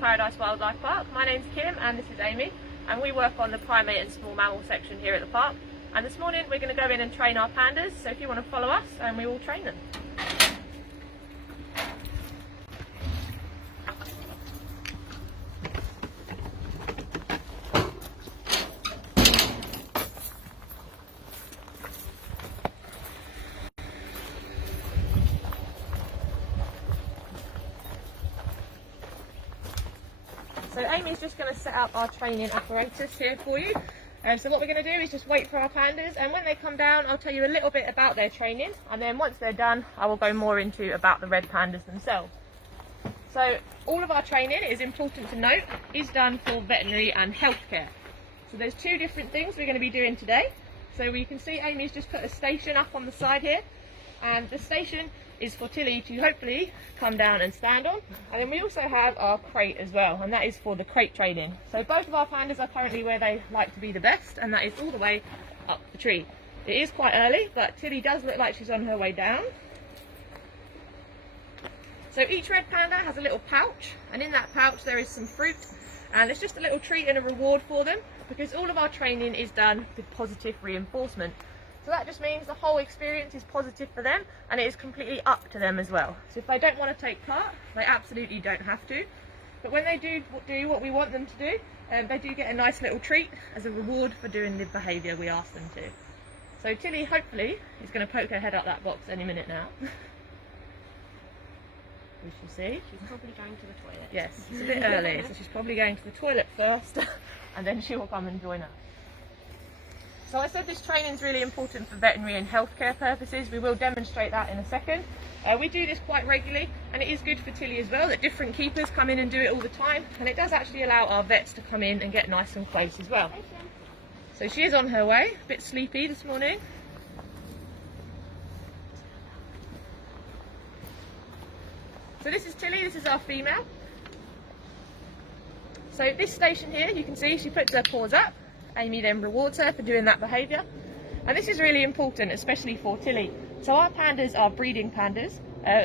Paradise Wildlife Park. My name's Kim and this is Amy, and we work on the primate and small mammal section here at the park. And this morning we're going to go in and train our pandas, so if you want to follow us, and we will train them. So Amy's just going to set up our training apparatus here for you. So what we're going to do is just wait for our pandas, and when they come down I'll tell you a little bit about their training, and then once they're done I will go more into about the red pandas themselves. So all of our training, is important to note, is done for veterinary and healthcare. So there's two different things we're going to be doing today. So you can see Amy's just put a station up on the side here, and the station is for Tilly to hopefully come down and stand on. And then we also have our crate as well, and that is for the crate training. So both of our pandas are currently where they like to be the best, and that is all the way up the tree. It is quite early, but Tilly does look like she's on her way down. So each red panda has a little pouch, and in that pouch there is some fruit, and it's just a little treat and a reward for them, because all of our training is done with positive reinforcement. So that just means the whole experience is positive for them, and it is completely up to them as well. So if they don't want to take part, they absolutely don't have to. But when they do what we want them to do, they do get a nice little treat as a reward for doing the behaviour we ask them to. So Tilly, hopefully, is going to poke her head up that box any minute now. We shall see. She's probably going to the toilet. Yes, it's a bit early, so she's probably going to the toilet first, and then she will come and join us. So I said this training is really important for veterinary and healthcare purposes. We will demonstrate that in a second. We do this quite regularly, and it is good for Tilly as well that different keepers come in and do it all the time, and it does actually allow our vets to come in and get nice and close as well. So she is on her way, a bit sleepy this morning. So this is Tilly, this is our female. So this station here, you can see she puts her paws up. Amy then rewards her for doing that behaviour, and this is really important, especially for Tilly. So our pandas are breeding pandas,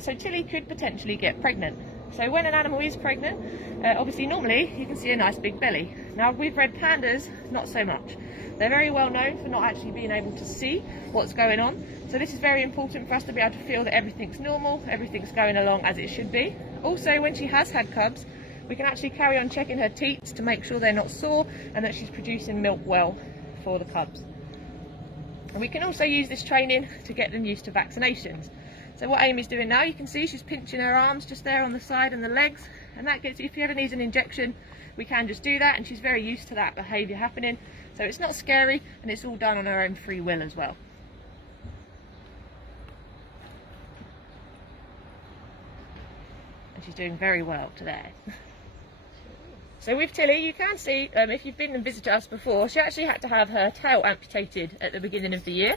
so Tilly could potentially get pregnant. So when an animal is pregnant, obviously normally you can see a nice big belly. Now with red pandas, not so much. They're very well known for not actually being able to see what's going on, so this is very important for us to be able to feel that everything's normal, everything's going along as it should be. Also, when she has had cubs, we can actually carry on checking her teats to make sure they're not sore and that she's producing milk well for the cubs. And we can also use this training to get them used to vaccinations. So what Amy's doing now, you can see she's pinching her arms just there on the side and the legs, and that gets, if you ever need an injection, we can just do that, and she's very used to that behaviour happening. So it's not scary, and it's all done on her own free will as well. And she's doing very well today. So with Tilly, you can see, if you've been and visited us before, she actually had to have her tail amputated at the beginning of the year.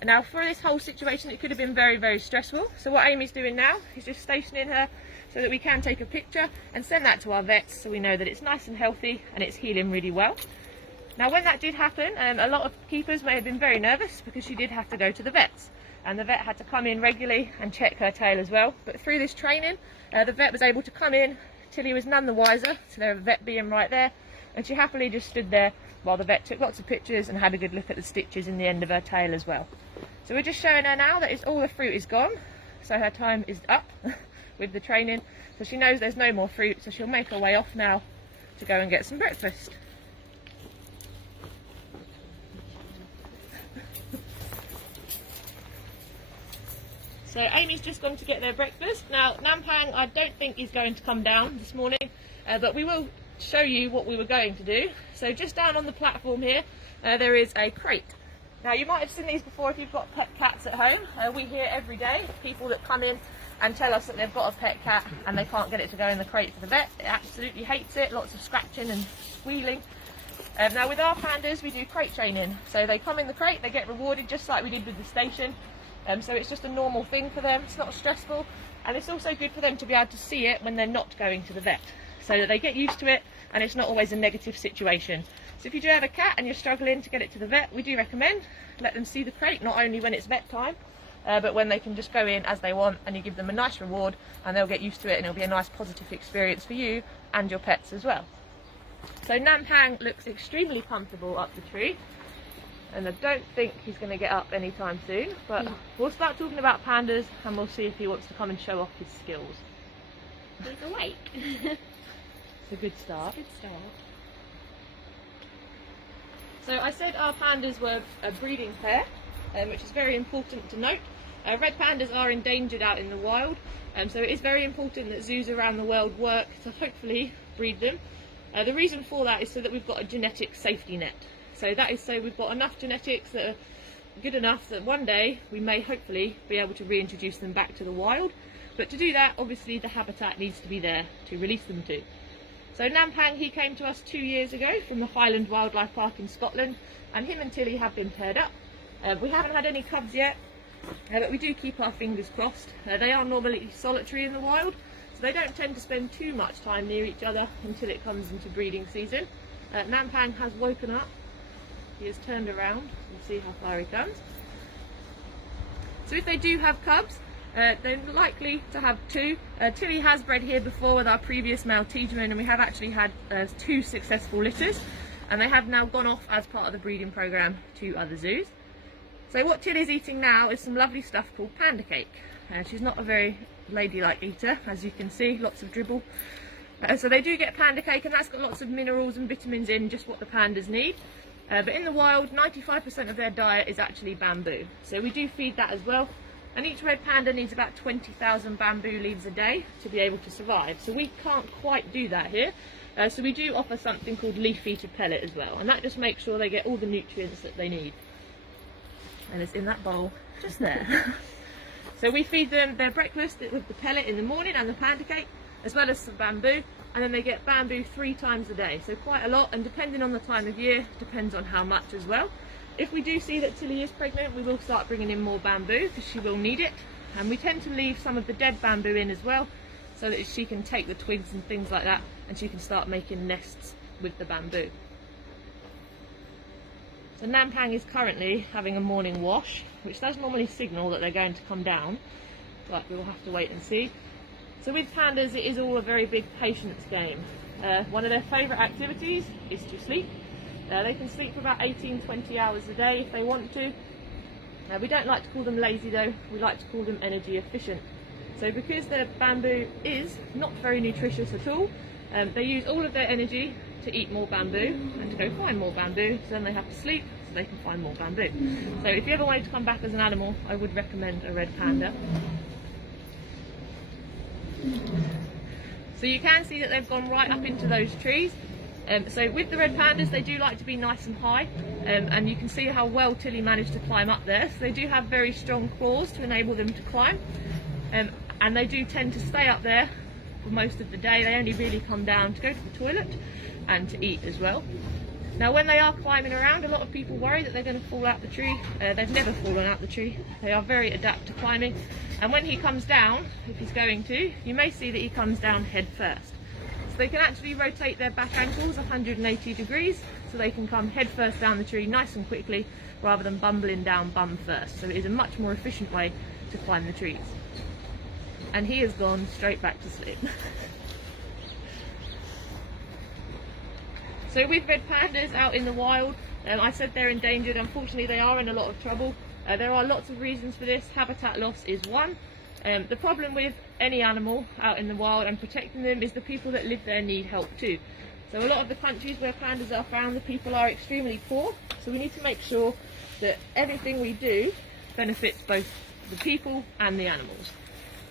And now for this whole situation, it could have been very, very stressful. So what Amy's doing now is just stationing her so that we can take a picture and send that to our vets, so we know that it's nice and healthy and it's healing really well. Now when that did happen, a lot of keepers may have been very nervous because she did have to go to the vets. And the vet had to come in regularly and check her tail as well. But through this training, the vet was able to come in. Tilly was none the wiser, so the vet being right there, and she happily just stood there while the vet took lots of pictures and had a good look at the stitches in the end of her tail as well. So we're just showing her now that all the fruit is gone, so her time is up with the training, so she knows there's no more fruit, so she'll make her way off now to go and get some breakfast. So Amy's just gone to get their breakfast. Now Nampang I don't think is going to come down this morning, but we will show you what we were going to do. So just down on the platform here, there is a crate. Now you might have seen these before if you've got pet cats at home. We hear every day people that come in and tell us that they've got a pet cat and they can't get it to go in the crate for the vet. It absolutely hates it, lots of scratching and squealing. Now with our pandas we do crate training. So they come in the crate, they get rewarded just like we did with the station. So it's just a normal thing for them, it's not stressful, and it's also good for them to be able to see it when they're not going to the vet, so that they get used to it and it's not always a negative situation. So if you do have a cat and you're struggling to get it to the vet, we do recommend let them see the crate, not only when it's vet time, but when they can just go in as they want and you give them a nice reward and they'll get used to it, and it'll be a nice positive experience for you and your pets as well. So Nampang looks extremely comfortable up the tree, and I don't think he's going to get up anytime soon, but we'll start talking about pandas and we'll see if he wants to come and show off his skills. He's awake. It's a good start. Good start. So I said our pandas were a breeding pair, which is very important to note. Red pandas are endangered out in the wild, so it is very important that zoos around the world work to hopefully breed them. The reason for that is so that we've got a genetic safety net. So that is so we've got enough genetics that are good enough that one day we may hopefully be able to reintroduce them back to the wild. But to do that, obviously the habitat needs to be there to release them to. So Nampang, he came to us 2 years ago from the Highland Wildlife Park in Scotland, and him and Tilly have been paired up. We haven't had any cubs yet, but we do keep our fingers crossed. They are normally solitary in the wild, so they don't tend to spend too much time near each other until it comes into breeding season. Nampang has woken up. He has turned around. We'll see how far he comes. So if they do have cubs, they're likely to have 2. Tilly has bred here before with our previous male Tiedemann, and we have actually had 2 successful litters, and they have now gone off as part of the breeding programme to other zoos. So what Tilly's eating now is some lovely stuff called panda cake. She's not a very ladylike eater, as you can see, lots of dribble. So they do get panda cake, and that's got lots of minerals and vitamins in, just what the pandas need. But in the wild, 95% of their diet is actually bamboo. So we do feed that as well. And each red panda needs about 20,000 bamboo leaves a day to be able to survive. So we can't quite do that here. So we do offer something called leaf eater pellet as well. And that just makes sure they get all the nutrients that they need. And it's in that bowl just there. So we feed them their breakfast with the pellet in the morning and the panda cake, as well as some bamboo. And then they get bamboo 3 times a day. So quite a lot, and depending on the time of year, depends on how much as well. If we do see that Tilly is pregnant, we will start bringing in more bamboo because she will need it. And we tend to leave some of the dead bamboo in as well, so that she can take the twigs and things like that, and she can start making nests with the bamboo. So Nampang is currently having a morning wash, which does normally signal that they're going to come down, but we will have to wait and see. So with pandas, it is all a very big patience game. One of their favourite activities is to sleep. They can sleep for about 18-20 hours a day if they want to. We don't like to call them lazy though, we like to call them energy efficient. So because the bamboo is not very nutritious at all, they use all of their energy to eat more bamboo and to go find more bamboo, so then they have to sleep so they can find more bamboo. So if you ever wanted to come back as an animal, I would recommend a red panda. So you can see that they've gone right up into those trees. So with the red pandas, they do like to be nice and high, and you can see how well Tilly managed to climb up there. So they do have very strong claws to enable them to climb, and they do tend to stay up there for most of the day. They only really come down to go to the toilet and to eat as well. Now when they are climbing around, a lot of people worry that they're going to fall out the tree. They've never fallen out the tree. They are very adept to climbing, and when he comes down, if he's going to, you may see that he comes down head first. So they can actually rotate their back ankles 180 degrees, so they can come head first down the tree nice and quickly, rather than bumbling down bum first. So it is a much more efficient way to climb the trees. And he has gone straight back to sleep. So with red pandas out in the wild, I said they're endangered. Unfortunately, they are in a lot of trouble. There are lots of reasons for this. Habitat loss is one. The problem with any animal out in the wild and protecting them is the people that live there need help too. So a lot of the countries where pandas are found, the people are extremely poor. So we need to make sure that everything we do benefits both the people and the animals.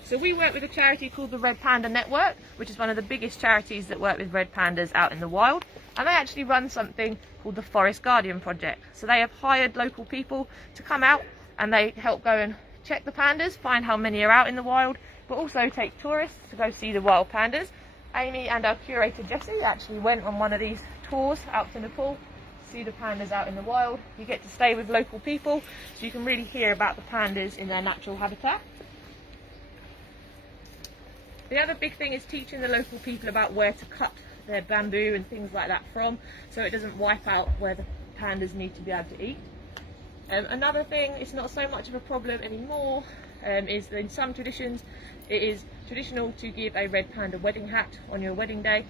So we work with a charity called the Red Panda Network, which is one of the biggest charities that work with red pandas out in the wild. And they actually run something called the Forest Guardian Project. So they have hired local people to come out and they help go and check the pandas, find how many are out in the wild, but also take tourists to go see the wild pandas. Amy and our curator Jessie actually went on one of these tours out to Nepal to see the pandas out in the wild. You get to stay with local people, so you can really hear about the pandas in their natural habitat. The other big thing is teaching the local people about where to cut their bamboo and things like that from, so it doesn't wipe out where the pandas need to be able to eat. Another thing, it's not so much of a problem anymore, is that in some traditions it is traditional to give a red panda wedding hat on your wedding day.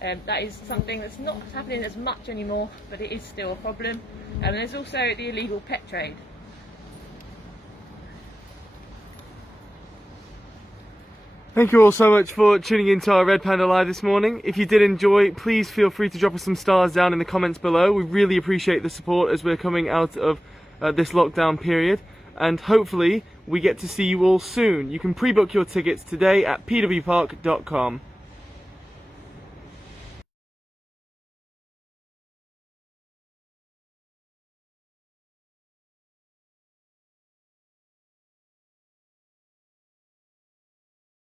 That is something that's not happening as much anymore, but it is still a problem. And there's also the illegal pet trade. Thank you all so much for tuning into our Red Panda Live this morning. If you did enjoy, please feel free to drop us some stars down in the comments below. We really appreciate the support as we're coming out of this lockdown period, and hopefully we get to see you all soon. You can pre-book your tickets today at pwpark.com.